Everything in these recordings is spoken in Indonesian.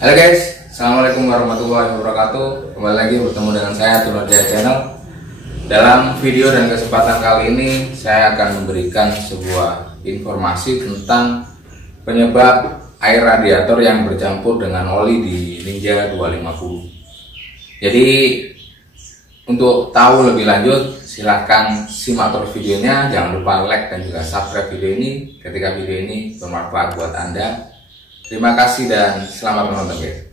Halo guys, assalamualaikum warahmatullahi wabarakatuh. Kembali lagi bertemu dengan saya Tulur Jaya Channel. Dalam video dan kesempatan kali ini saya akan memberikan sebuah informasi tentang penyebab air radiator yang bercampur dengan oli di Ninja 250. Jadi untuk tahu lebih lanjut silahkan simak terus videonya. Jangan lupa like dan juga subscribe video ini ketika video ini bermanfaat buat Anda. Terima kasih dan selamat menonton guys.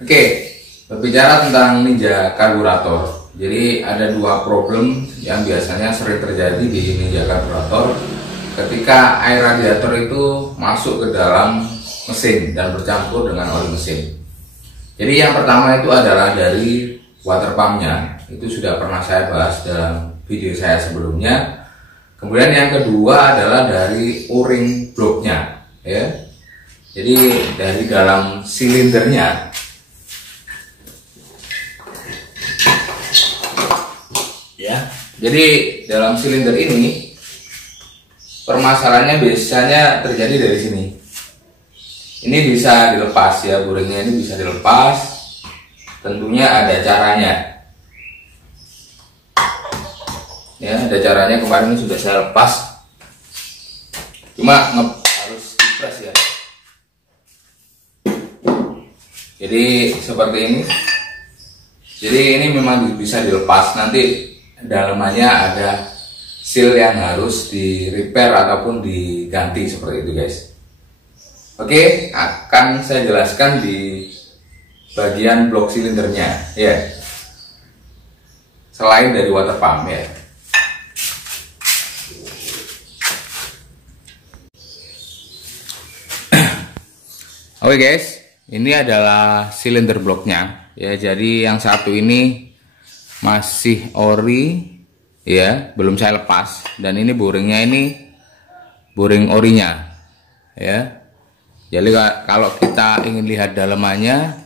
Oke, berbicara tentang Ninja karburator. Jadi ada dua problem yang biasanya sering terjadi di Ninja karburator ketika air radiator itu masuk ke dalam mesin dan bercampur dengan oli mesin. Jadi yang pertama itu adalah dari water pumpnya. Itu sudah pernah saya bahas dalam video saya sebelumnya. Kemudian yang kedua adalah dari o-ring bloknya, ya. Jadi dari dalam silindernya. Jadi dalam silinder ini permasalahannya biasanya terjadi dari sini. Ini bisa dilepas ya, buringnya ini bisa dilepas. Tentunya ada caranya. Ya, ada caranya, kemarin sudah saya lepas. Cuma harus dipres ya. Jadi seperti ini. Jadi ini memang bisa dilepas. Nanti dalamannya ada seal yang harus di repair ataupun diganti seperti itu guys. Oke, akan saya jelaskan di bagian blok silindernya ya, selain dari water pump ya. Oke guys, ini adalah silinder bloknya ya. Jadi yang satu ini masih ori ya, belum saya lepas, dan ini boringnya, ini boring orinya ya. Jadi kalau kita ingin lihat dalamannya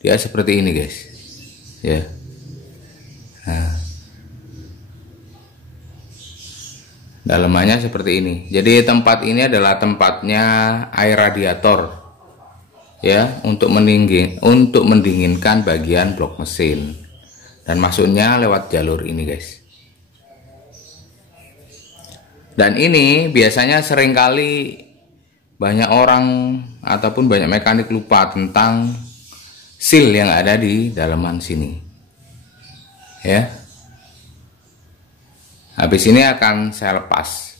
dia seperti ini guys ya. Nah, dalamannya seperti ini. Jadi tempat ini adalah tempatnya air radiator ya, untuk mendinginkan bagian blok mesin. Dan masuknya lewat jalur ini guys. Dan ini biasanya seringkali banyak orang ataupun banyak mekanik lupa tentang seal yang ada di dalaman sini ya. Habis ini akan saya lepas.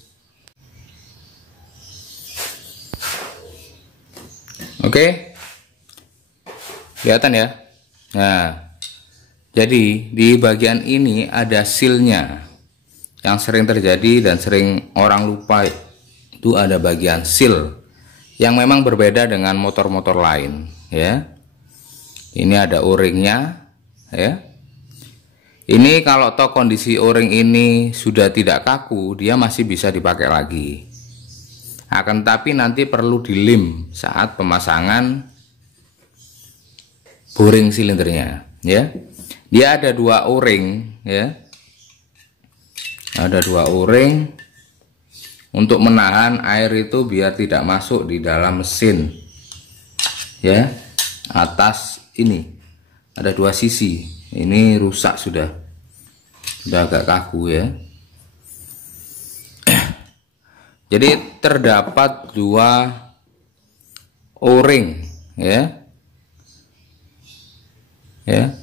Oke, kelihatan ya. Nah, jadi di bagian ini ada sealnya. Yang sering terjadi dan sering orang lupa itu ada bagian seal yang memang berbeda dengan motor-motor lain ya. Ini ada o-ringnya ya. Ini kalau toh kondisi o-ring ini sudah tidak kaku, dia masih bisa dipakai lagi. Akan tapi nanti perlu dilem saat pemasangan boring silindernya ya. Dia ada dua o-ring ya. Ada dua o-ring untuk menahan air itu biar tidak masuk di dalam mesin. Ya. Atas ini ada dua sisi. Ini rusak sudah agak kaku ya. Jadi terdapat dua o-ring ya. Ya.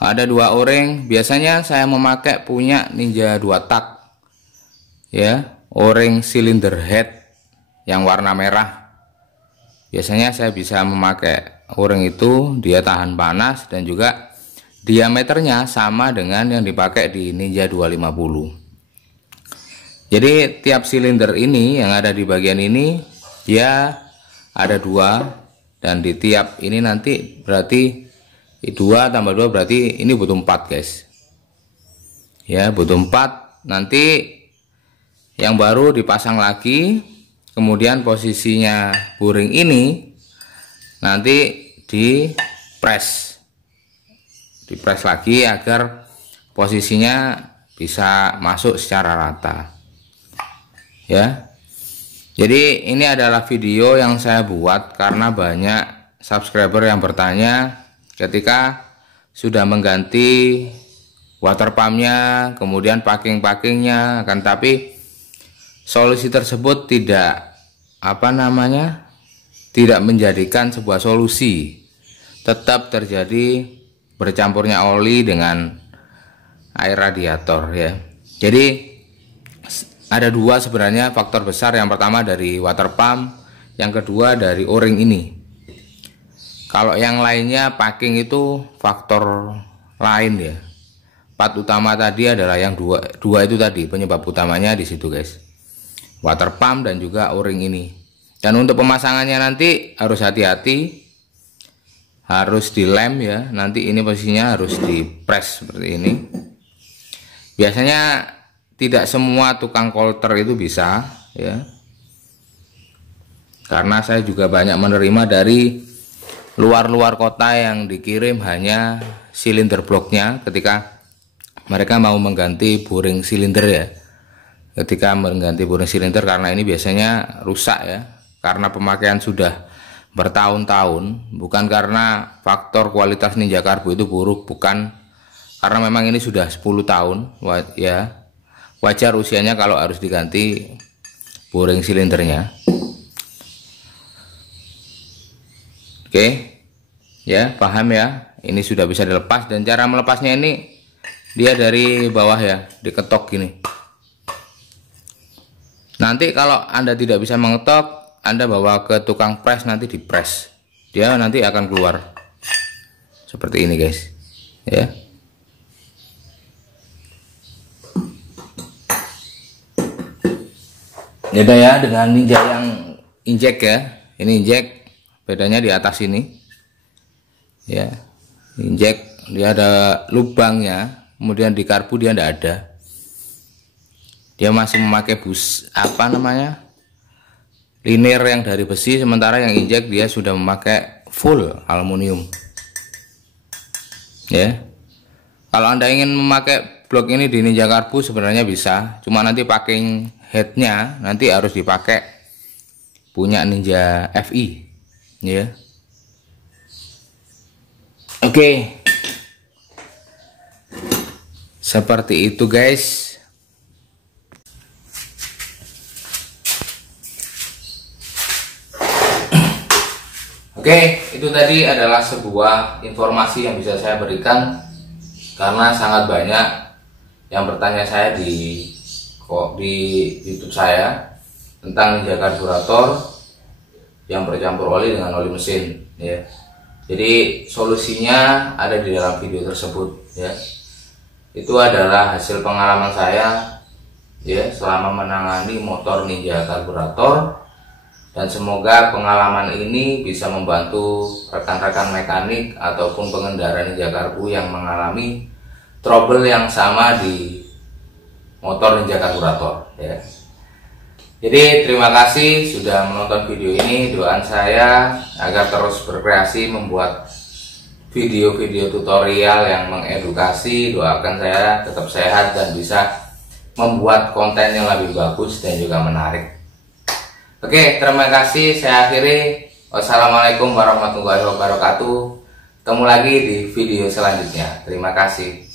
Ada dua o-ring. Biasanya saya memakai punya Ninja 2 tak ya, o-ring cylinder head yang warna merah. Biasanya saya bisa memakai o-ring itu, dia tahan panas dan juga diameternya sama dengan yang dipakai di Ninja 250. Jadi tiap silinder ini yang ada di bagian ini ya ada 2, dan di tiap ini nanti berarti 2 tambah 2 berarti ini butuh 4 guys. Ya butuh 4. Nanti yang baru dipasang lagi, kemudian posisinya buring ini nanti dipres lagi agar posisinya bisa masuk secara rata. Ya, jadi ini adalah video yang saya buat karena banyak subscriber yang bertanya ketika sudah mengganti water pumpnya, kemudian packing-packingnya, kan, tapi solusi tersebut tidak tidak menjadikan sebuah solusi. Tetap terjadi bercampurnya oli dengan air radiator ya. Jadi ada 2 sebenarnya faktor besar. Yang pertama dari water pump, yang kedua dari o-ring ini. Kalau yang lainnya packing itu faktor lain ya. Part utama tadi adalah yang dua itu tadi, penyebab utamanya di situ guys. Water pump dan juga o-ring ini. Dan untuk pemasangannya nanti harus hati-hati, harus dilem ya. Nanti ini posisinya harus dipres seperti ini. Biasanya tidak semua tukang kolter itu bisa ya, karena saya juga banyak menerima dari luar kota yang dikirim hanya silinder bloknya ketika mereka mau mengganti buring silinder ya. Ketika mengganti buring silinder, karena ini biasanya rusak ya, karena pemakaian sudah bertahun-tahun, bukan karena faktor kualitas Ninja Karbu itu buruk, bukan, karena memang ini sudah 10 tahun ya. Wajar usianya kalau harus diganti buring silindernya. Oke ya, paham ya, ini sudah bisa dilepas. Dan cara melepasnya ini dia dari bawah ya, diketok gini. Nanti kalau Anda tidak bisa mengetok, Anda bawa ke tukang pres, nanti dipres, dia nanti akan keluar seperti ini guys ya. Beda ya dengan Ninja yang injek ya. Ini injek, bedanya di atas ini ya. Injek dia ada lubangnya, kemudian di karbu dia tidak ada. Dia masih memakai linier yang dari besi, sementara yang injek dia sudah memakai full aluminium ya. Kalau Anda ingin memakai blok ini di Ninja Karbu sebenarnya bisa, cuma nanti packing headnya nanti harus dipakai punya Ninja FI ya. Oke, seperti itu guys. Oke, itu tadi adalah sebuah informasi yang bisa saya berikan, karena sangat banyak yang bertanya saya di YouTube saya tentang Ninja karburator yang bercampur oli dengan oli mesin ya. Jadi solusinya ada di dalam video tersebut ya. Itu adalah hasil pengalaman saya ya selama menangani motor Ninja karburator, dan semoga pengalaman ini bisa membantu rekan-rekan mekanik ataupun pengendara Ninja Karbu yang mengalami trouble yang sama di motor Ninja karburator ya. Jadi terima kasih sudah menonton video ini. Doakan saya agar terus berkreasi membuat video-video tutorial yang mengedukasi. Doakan saya tetap sehat dan bisa membuat konten yang lebih bagus dan juga menarik. Oke, terima kasih. Saya akhiri. Wassalamualaikum warahmatullahi wabarakatuh. Ketemu lagi di video selanjutnya. Terima kasih.